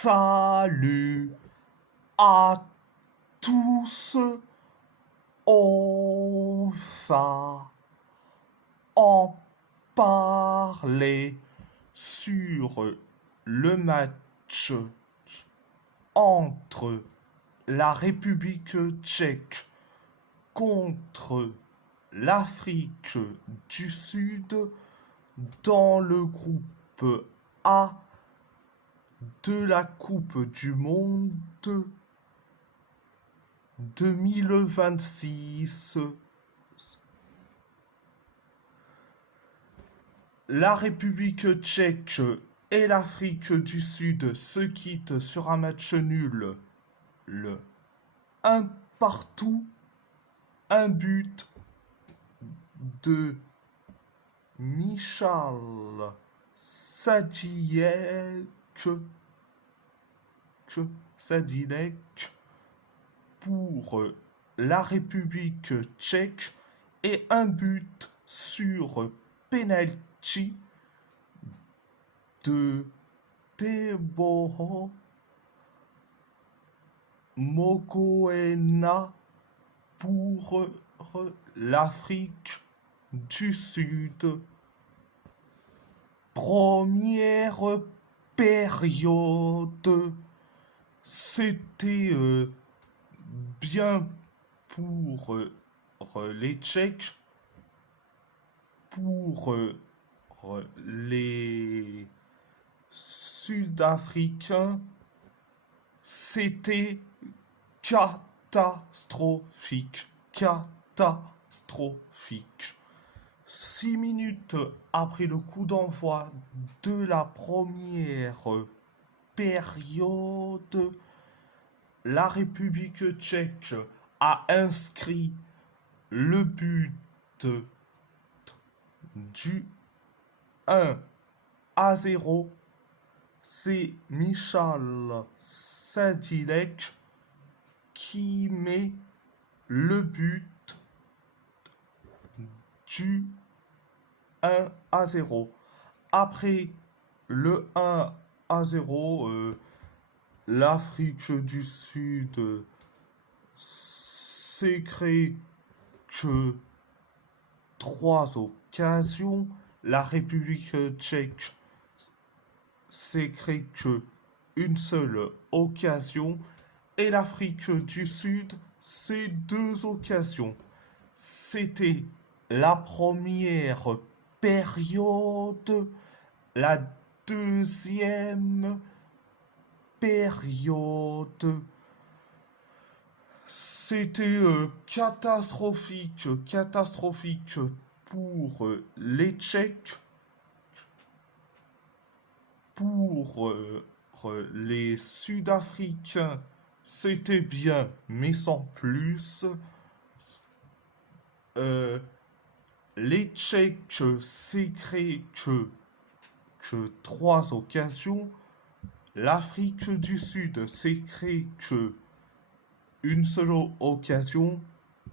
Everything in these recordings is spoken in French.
Salut à tous, on va en parler sur le match entre la République tchèque contre l'Afrique du Sud dans le groupe A de la Coupe du Monde 2026. La République tchèque et l'Afrique du Sud se quittent sur un match nul, le un partout, un but de Michal Sadilek pour la République tchèque et un but sur penalty de Teboho Mokoena pour l'Afrique du Sud. Première période, c'était bien pour les Tchèques, pour les Sud-Africains, c'était catastrophique, catastrophique. 6 minutes après le coup d'envoi de la première période, la République tchèque a inscrit le but du 1-0. C'est Michal Sadilek qui met le but du 1-0. Après le 1-0, l'Afrique du Sud s'est créé que 3 occasions. La République tchèque s'est créé que une seule occasion. Et l'Afrique du Sud, c'est 2 occasions. C'était la première période. La deuxième période, c'était catastrophique, catastrophique pour les Tchèques, pour les Sud-Africains, c'était bien, mais sans plus. Les Tchèques s'est créé que 3 occasions. L'Afrique du Sud s'est créé que une seule occasion.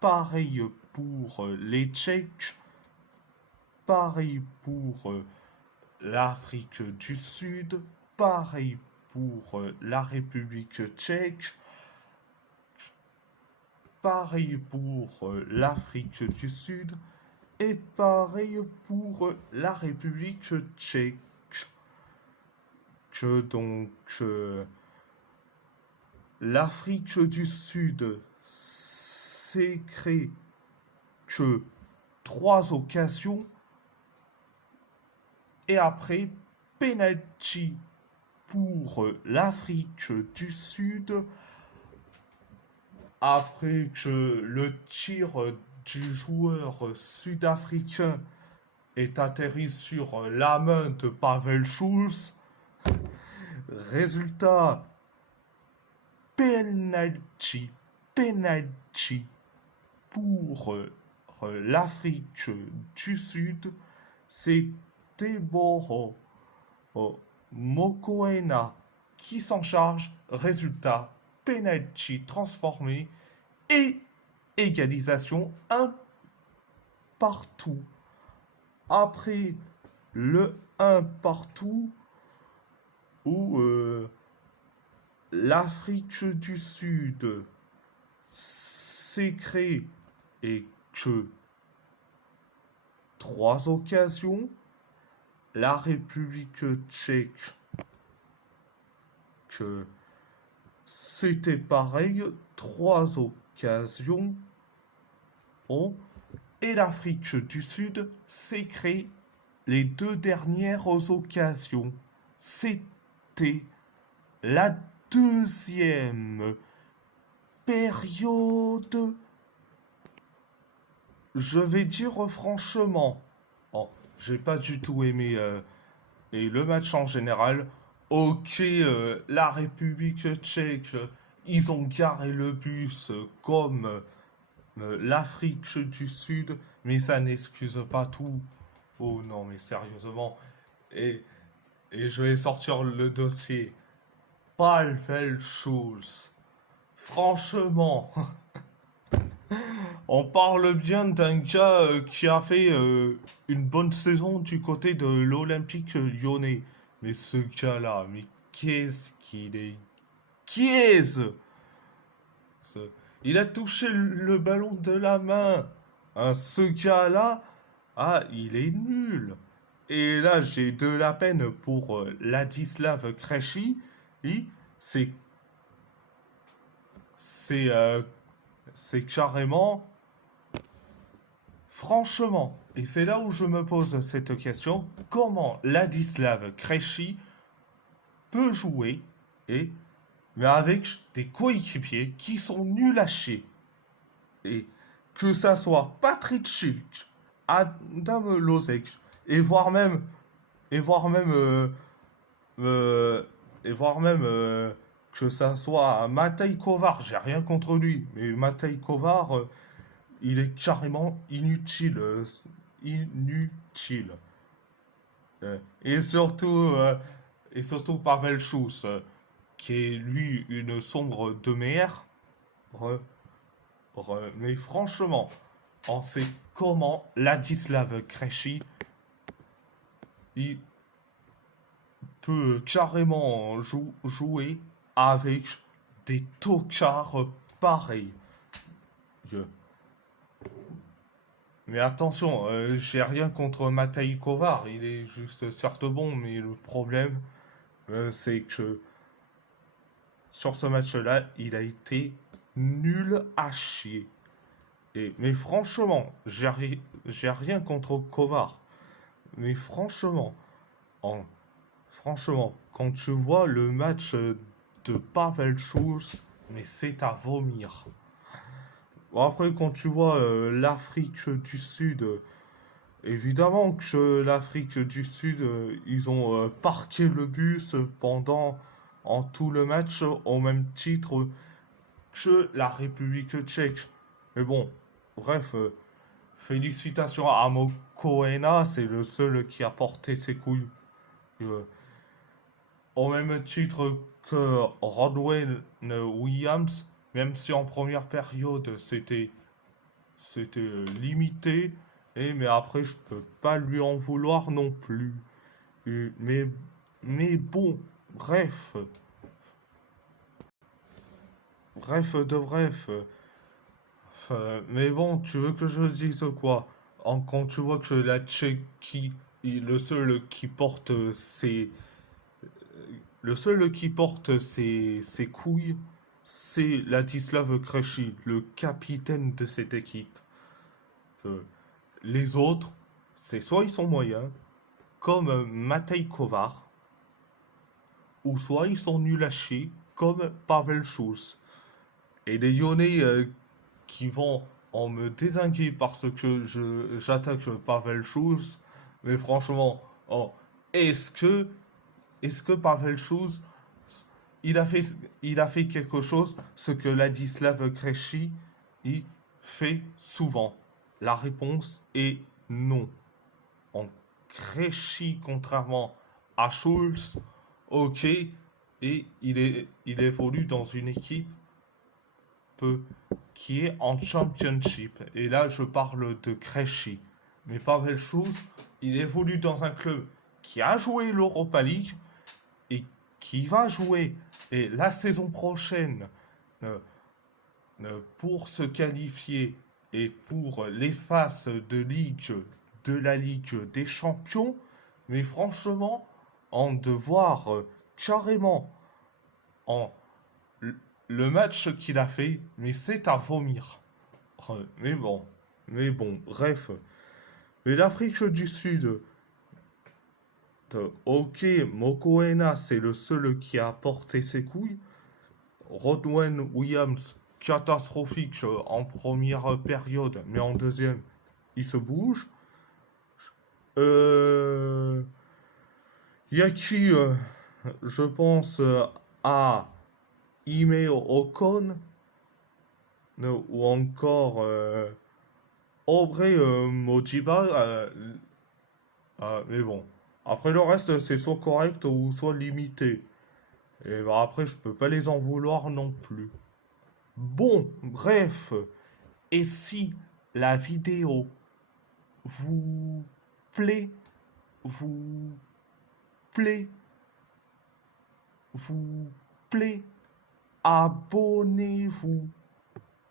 Pareil pour les Tchèques. Pareil pour l'Afrique du Sud. Pareil pour la République tchèque. Pareil pour l'Afrique du Sud. Et pareil pour la République tchèque. Que donc l'Afrique du Sud s'est créé que 3 occasions et après penalty pour l'Afrique du Sud après que le tir du joueur sud-africain est atterri sur la main de Pavel Schulz. Résultat, penalty pour l'Afrique du Sud. C'est Teboho Mokoena qui s'en charge. Résultat, penalty transformé et égalisation un partout. Après le un partout où l'Afrique du Sud s'est créé et que 3 occasions, la République tchèque que c'était pareil, 3 occasions, et l'Afrique du Sud s'est créé les 2 dernières occasions. C'était la deuxième période, je vais dire franchement. J'ai pas du tout aimé et le match en général. Ok, la République tchèque, ils ont garé le bus comme l'Afrique du Sud, mais ça n'excuse pas tout. Oh non, mais sérieusement. Et, et je vais sortir le dossier. Pavel Schulz. Franchement, on parle bien d'un gars qui a fait une bonne saison du côté de l'Olympique lyonnais. Mais ce gars-là, mais qu'est-ce qu'il est gaze! Il a touché le ballon de la main. Hein, ce gars-là, ah, il est nul. Et là, j'ai de la peine pour Ladislav Krejci. C'est c'est euh, c'est carrément, franchement, et c'est là où je me pose cette question, comment Ladislav Krejci peut jouer et mais avec des coéquipiers qui sont nuls à chier. Et que ça soit Patrick Schick, Adam Lozek, et voire même, et voire même, et voire même que ça soit Matej Kovar, j'ai rien contre lui, mais Matej Kovar, il est carrément inutile, inutile. Et surtout Pavel Schulz, qui est lui une sombre de mer. Mais franchement, on sait comment Ladislav Krejci il peut carrément jouer avec des tocards pareils. Je- Mais attention, j'ai rien contre Matej Kovar, il est juste certes bon, mais le problème, c'est que sur ce match-là, il a été nul à chier. Mais franchement, j'ai rien contre Kovar. Mais franchement, en, franchement, quand tu vois le match de Pavel Schulz, mais c'est à vomir. Bon, après, quand tu vois l'Afrique du Sud, évidemment que l'Afrique du Sud, ils ont parqué le bus pendant en tout le match au même titre que la République tchèque. Mais bon, bref, félicitations à Mokoena, c'est le seul qui a porté ses couilles. Euh, Au même titre que Rodwell Williams, même si en première période c'était limité, mais après je peux pas lui en vouloir non plus. Euh, mais mais bon, bref, bref. Mais bon, tu veux que je dise quoi? Quand tu vois que la Tchéquie, le seul qui porte ses couilles, c'est Ladislav Krejci, le capitaine de cette équipe. Euh, les autres, c'est soit ils sont moyens, comme Matej Kovar, ou soit ils sont nuls à chier, comme Pavel Schulz. Et les Lyonnais qui vont en me désinguer parce que j'attaque Pavel Schulz, mais franchement, oh, est-ce que est-ce que Pavel Schulz il a fait il a fait quelque chose ce que Ladislav Krejci il fait souvent? La réponse est non. En Krejci, contrairement à Schulz, ok, et il évolue dans une équipe qui est en Championship. Et là, je parle de Krejci. Mais Pavel Schulz, il évolue dans un club qui a joué l'Europa League et qui va jouer Et la saison prochaine, euh, pour se qualifier et pour les phases de la Ligue des Champions, mais franchement, en devoir carrément en le match qu'il a fait, mais c'est à vomir. Mais bon, bref. Mais l'Afrique du Sud, ok, Mokoena, c'est le seul qui a porté ses couilles. Rodwen Williams, catastrophique en première période, mais en deuxième, il se bouge. Euh, y a qui, je pense, à Ime Ocon, ou encore Aubrey Mojiba. Mais bon, après le reste, c'est soit correct ou soit limité. Et bah, après, je peux pas les en vouloir non plus. Bon, bref. Et si la vidéo vous plaît, vous plaît, vous plaît, abonnez-vous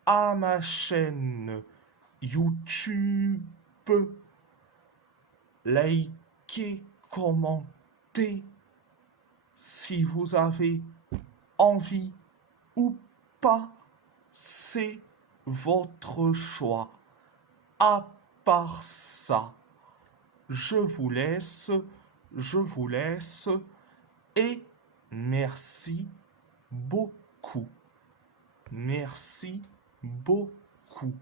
à ma chaîne YouTube. Likez, commentez si vous avez envie ou pas. C'est votre choix. À part ça, je vous laisse et merci beaucoup. Merci beaucoup.